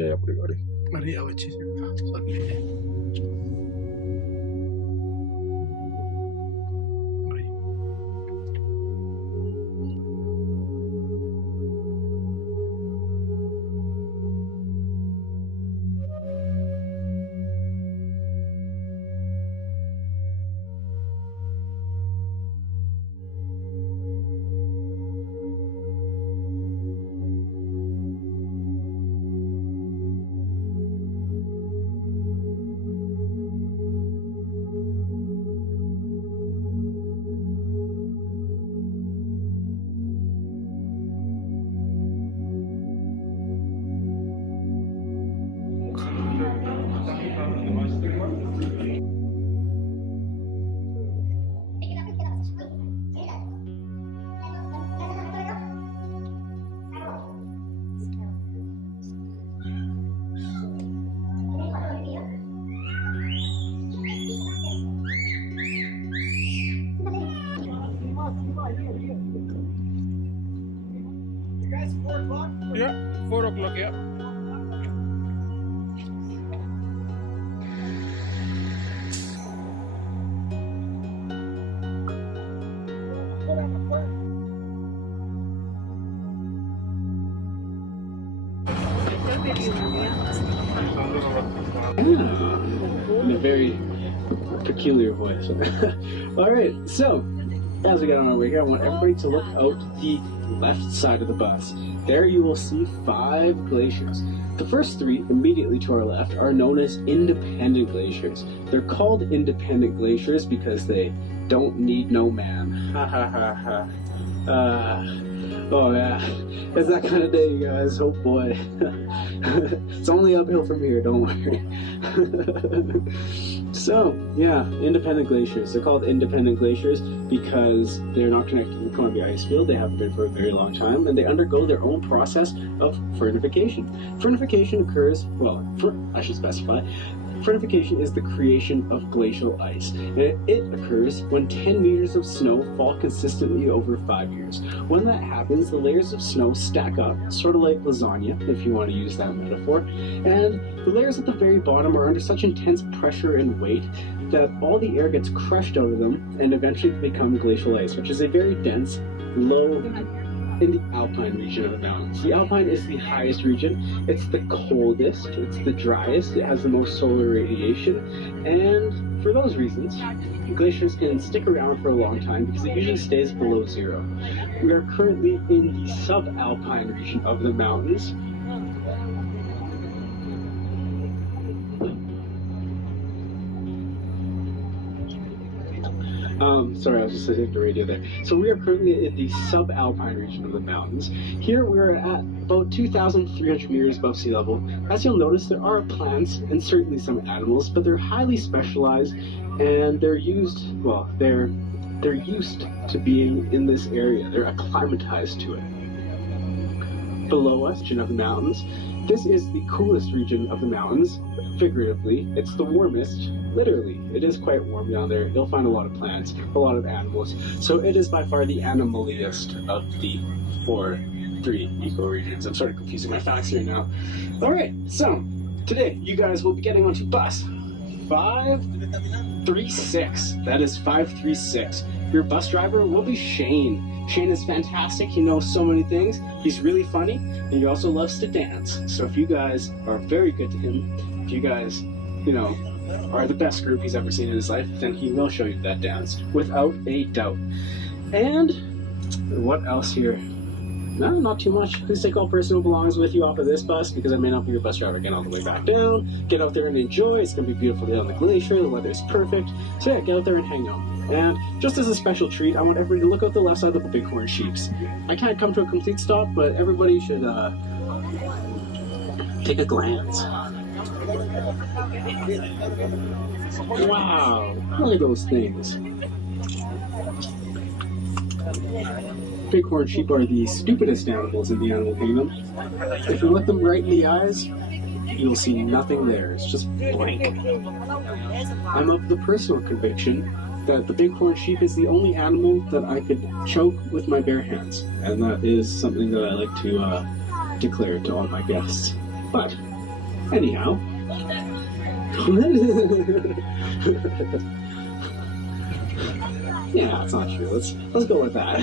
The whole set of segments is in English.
aja ya pribadi. Mari awet sih. Soalnya. Ya, 4 o'clock ya. In a very peculiar voice. All right, so as we get on our way here, I want everybody to look out the left side of the bus. There you will see 5 glaciers. The first 3 immediately to our left are known as independent glaciers. They're called independent glaciers because they don't need no man. Ha ha ha ha. Oh yeah, it's that kind of day, you guys. Oh boy. It's only uphill from here, don't worry. So, yeah, independent glaciers. They're called independent glaciers because they're not connected to the Columbia Icefield. They haven't been for a very long time, and they undergo their own process of fernification. Fernification occurs, well, I should specify, fernification is the creation of glacial ice, and it occurs when 10 meters of snow fall consistently over 5 years. When that happens, the layers of snow stack up, sort of like lasagna, if you want to use that metaphor, and the layers at the very bottom are under such intense pressure and weight that all the air gets crushed out of them and eventually become glacial ice, which is a very dense, low, in the alpine region of the mountains. The alpine is the highest region, it's the coldest, it's the driest, it has the most solar radiation, and for those reasons, glaciers can stick around for a long time because it usually stays below 0. We are currently in the subalpine region of the mountains. Sorry, I was just listening to the radio there. So we are currently in the subalpine region of the mountains. Here we're at about 2,300 meters above sea level. As you'll notice, there are plants and certainly some animals, but they're highly specialized and they're used, well, they're used to being in this area. They're acclimatized to it. Below us, region of the mountains, this is the coolest region of the mountains. Figuratively, it's the warmest. Literally, it is quite warm down there. You'll find a lot of plants, a lot of animals. So it is by far the animaliest of the 3 ecoregions. I'm sort of confusing my facts here now. Alright, so today you guys will be getting onto bus 536. That is 536. Your bus driver will be Shane. Shane is fantastic. He knows so many things. He's really funny, and he also loves to dance. So if you guys are very good to him, if you guys, you know, are the best group he's ever seen in his life, then he will show you that dance, without a doubt. And what else here? No, not too much. Please take all personal belongings with you off of this bus because I may not be your bus driver again all the way back down. Get out there and enjoy. It's going to be a beautiful day on the glacier. The weather is perfect. So yeah, get out there and hang out. And just as a special treat, I want everybody to look out the left side of the bighorn sheeps. I can't come to a complete stop, but everybody should take a glance. Wow, look at those things. Bighorn sheep are the stupidest animals in the animal kingdom. If you look them right in the eyes, you'll see nothing there. It's just blank. I'm of the personal conviction that the bighorn sheep is the only animal that I could choke with my bare hands, and that is something that I like to declare to all my guests. But Anyhow. Yeah, it's not true. Let's go with that.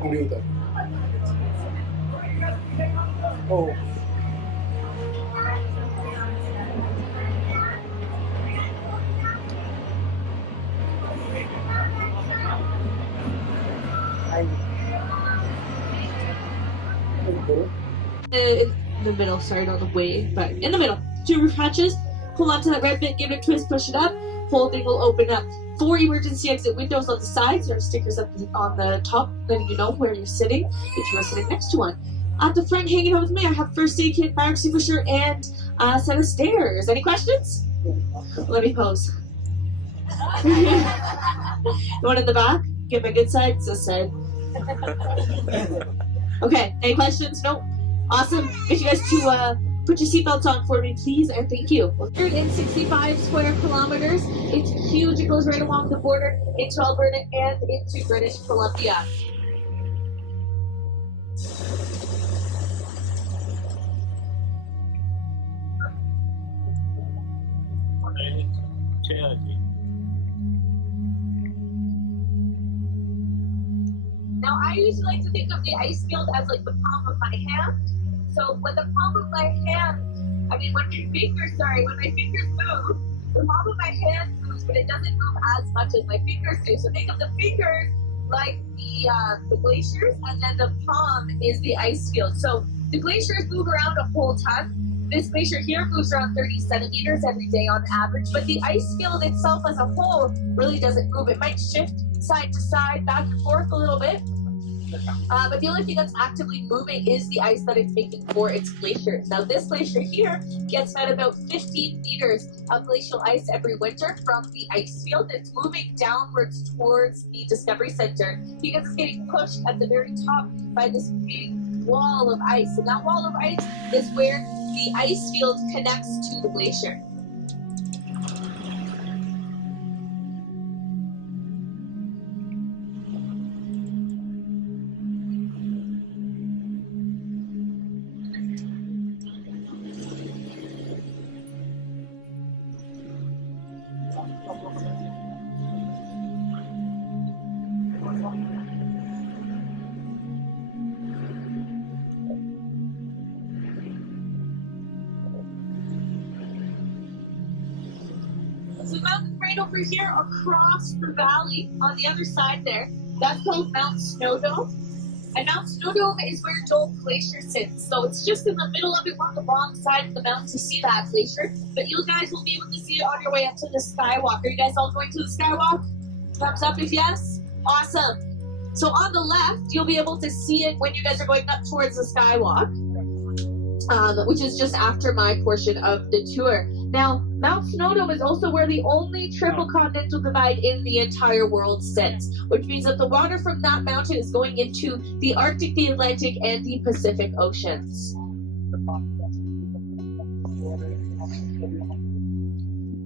Who knew that? Oh. In the middle, sorry, not the way, but in the middle. 2 roof hatches. Hold on to that red bit, give it a twist, push it up. Whole thing will open up. 4 emergency exit windows on the sides. There are stickers up on the top, letting you know where you're sitting if you are sitting next to one. At the front, hanging out with me, I have first aid kit, fire extinguisher, and a set of stairs. Any questions? Let me pose. The one in the back? Get my good side, this side. Okay, any questions? Nope. Awesome. Get you guys to put your seatbelts on for me, please, and thank you. 165 square kilometers. It's huge. It goes right along the border into Alberta and into British Columbia. Now, I usually like to think of the ice field as like the palm of my hand. So when the palm of my hand, when my fingers move, the palm of my hand moves, but it doesn't move as much as my fingers do. So think of the fingers like the glaciers, and then the palm is the ice field. So the glaciers move around a whole ton. This glacier here moves around 30 centimeters every day on average, but the ice field itself as a whole really doesn't move. It might shift side to side, back and forth a little bit. But the only thing that's actively moving is the ice that it's making for its glacier. Now this glacier here gets fed about 15 meters of glacial ice every winter from the ice field. It's moving downwards towards the Discovery Center because it's getting pushed at the very top by this big wall of ice. And that wall of ice is where the ice field connects to the glacier. So mountain right over here across the valley on the other side there, that's called Mount Snowdome. And Mount Snowdome is where Dome Glacier sits. So it's just in the middle of it. We're on the wrong side of the mountain to see that glacier. But you guys will be able to see it on your way up to the Skywalk. Are you guys all going to the Skywalk? Thumbs up if yes. Awesome. So on the left, you'll be able to see it when you guys are going up towards the Skywalk, which is just after my portion of the tour. Now, Mount Snowdome is also where the only triple continental divide in the entire world sits, which means that the water from that mountain is going into the Arctic, the Atlantic, and the Pacific Oceans.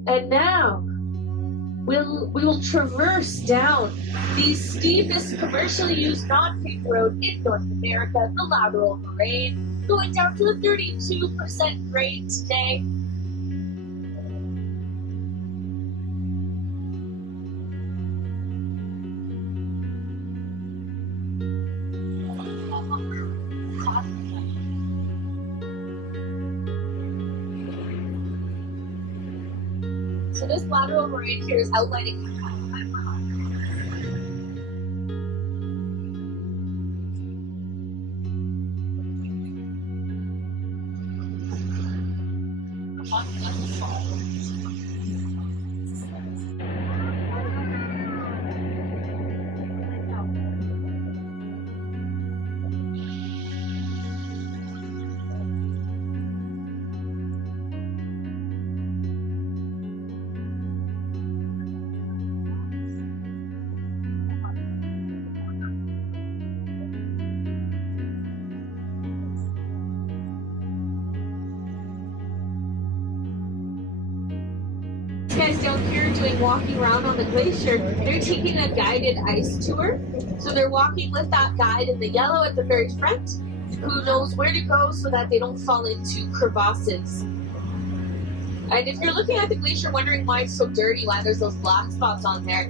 And now, we will traverse down the steepest commercially used non-paved road in North America, the lateral moraine, going down to a 32% grade today. So this lateral moraine here is outlining guys down here doing walking around on the glacier, they're taking a guided ice tour. So they're walking with that guide in the yellow at the very front, who knows where to go so that they don't fall into crevasses. And if you're looking at the glacier wondering why it's so dirty, why there's those black spots on there,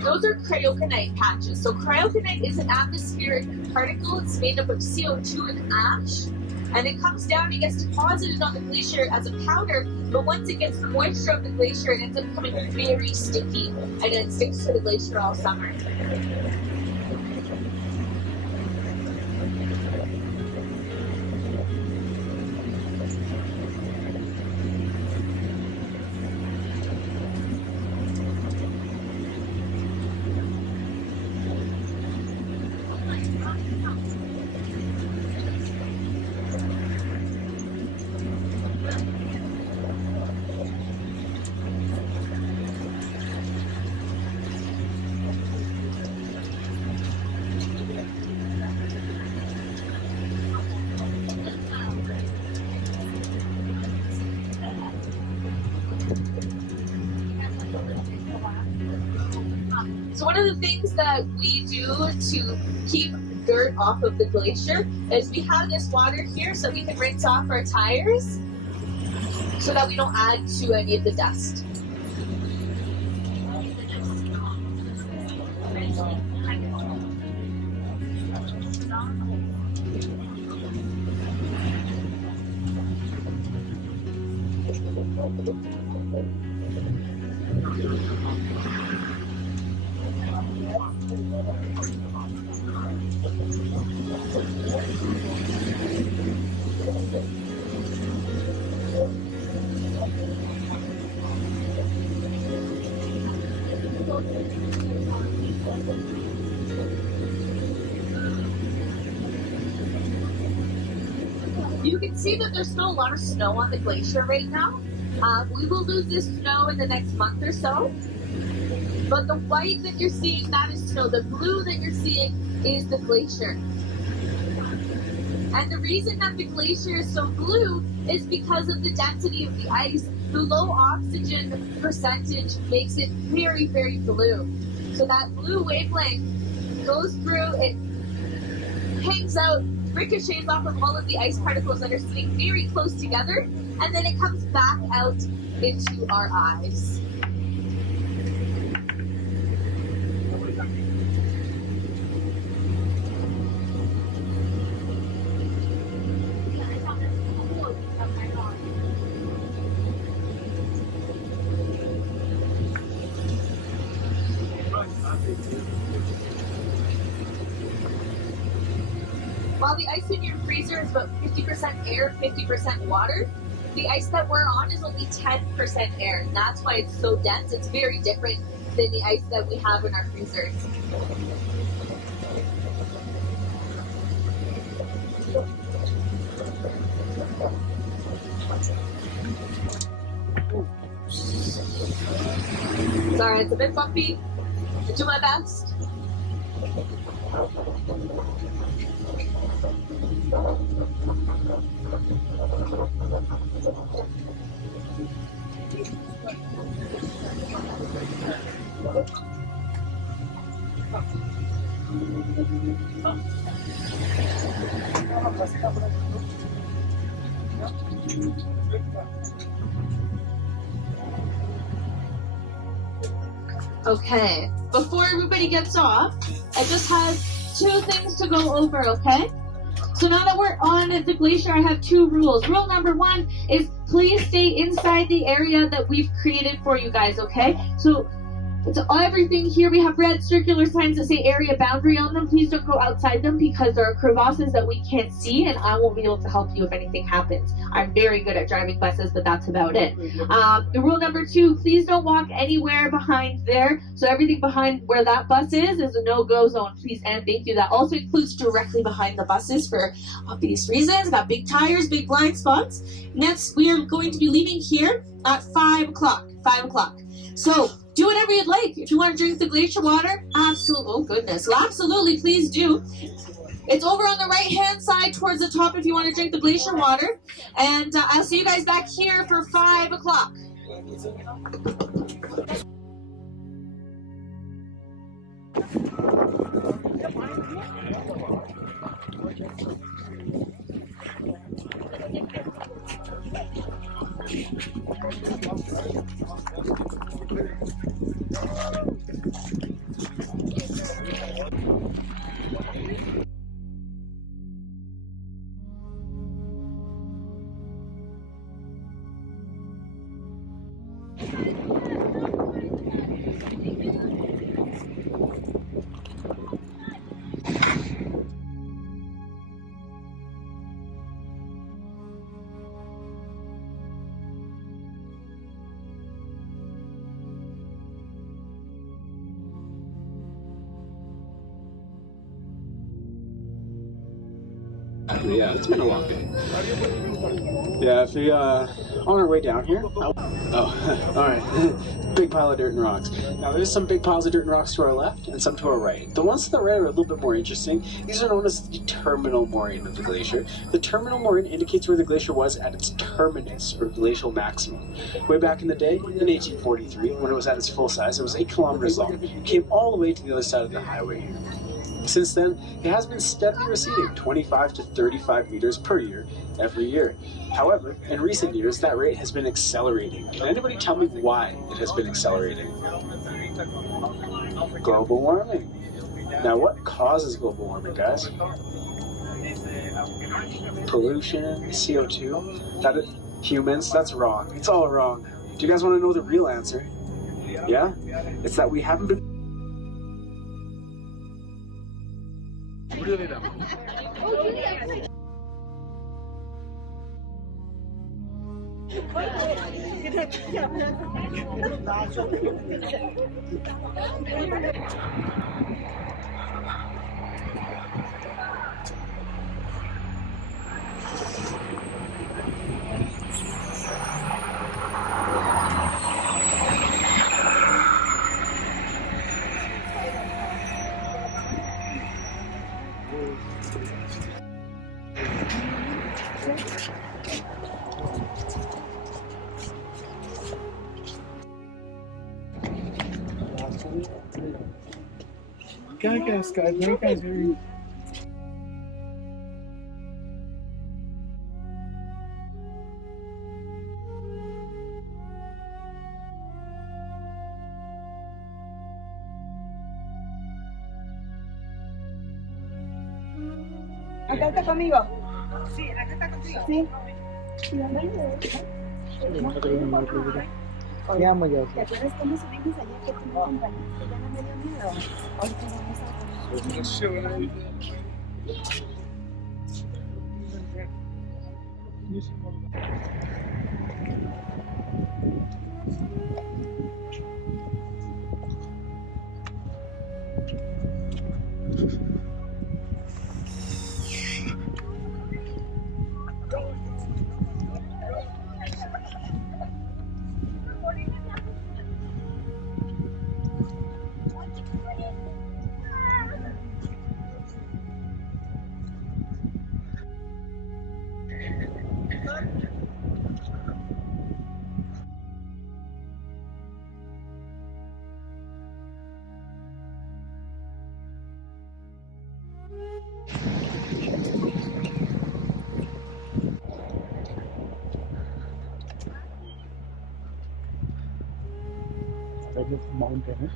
those are cryoconite patches. So cryoconite is an atmospheric particle. It's made up of CO2 and ash. And it comes down and gets deposited on the glacier as a powder, but once it gets the moisture of the glacier, it ends up becoming very sticky, and it sticks to the glacier all summer. So one of the things that we do to keep dirt off of the glacier is we have this water here so we can rinse off our tires so that we don't add to any of the dust. You can see that there's still a lot of snow on the glacier right now. We will lose this snow in the next month or so. But the white that you're seeing, that is snow. The blue that you're seeing is the glacier. And the reason that the glacier is so blue is because of the density of the ice. The low oxygen percentage makes it very, very blue. So that blue wavelength goes through, it hangs out, ricochets off of all of the ice particles that are sitting very close together, and then it comes back out into our eyes. While the ice in your freezer is about 50% air, 50% water, the ice that we're on is only 10% air, and that's why it's so dense. It's very different than the ice that we have in our freezers. Sorry, it's a bit bumpy. I'll do my best. Okay, before everybody gets off, I just have two things to go over, okay? So now that we're on the glacier, I have two rules. Rule number one is please stay inside the area that we've created for you guys, okay? So it's everything here. We have red circular signs that say area boundary on them. Please don't go outside them because there are crevasses that we can't see, and I won't be able to help you if anything happens. I'm very good at driving buses, but that's about it. The rule number two, please don't walk anywhere behind there. So everything behind where that bus is a no-go zone, please and thank you. That also includes directly behind the buses for obvious reasons. Got big tires, big blind spots. Next, we are going to be leaving here at 5 o'clock. 5 o'clock. So do whatever you'd like. If you want to drink the glacier water, absolutely, oh goodness, well, absolutely, please do. It's over on the right-hand side towards the top if you want to drink the glacier water. And I'll see you guys back here for 5 o'clock. Yeah, it's been a long day. Yeah, if we on our way down here. Oh, all right. Big pile of dirt and rocks. Now there's some big piles of dirt and rocks to our left and some to our right. The ones to the right are a little bit more interesting. These are known as the terminal moraine of the glacier. The terminal moraine indicates where the glacier was at its terminus, or glacial maximum. Way back in the day, in 1843, when it was at its full size, it was 8 kilometers long. It came all the way to the other side of the highway here. Since then, it has been steadily receding 25 to 35 meters per year every year. However, in recent years, that rate has been accelerating. Can anybody tell me why it has been accelerating? Global warming. Now, what causes global warming, guys? Pollution, CO2, humans, that's wrong. It's all wrong. Do you guys want to know the real answer? Yeah? It's that we haven't been क्या sky कैसे ¿Acá está conmigo? Sí, acá está contigo. Sí. Ya, muy bien. ¿Te acuerdas cómo subimos allá que tú me acompañaste? Ya no me dio miedo. Ahorita vamos mountain.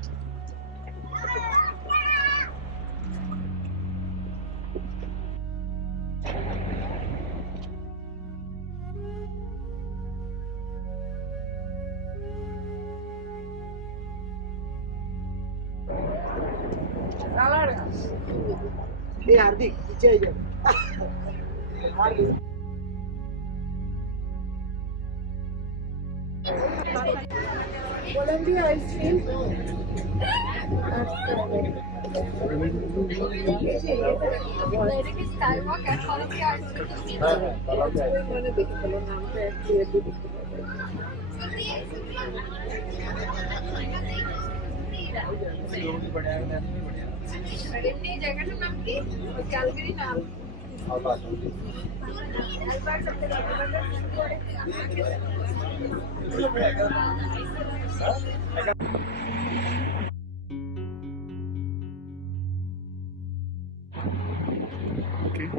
Hardik, Jaya. Columbia Icefield. Glacier Skywalk at Columbia Icefield. Alberta, pero Alberta es Okay.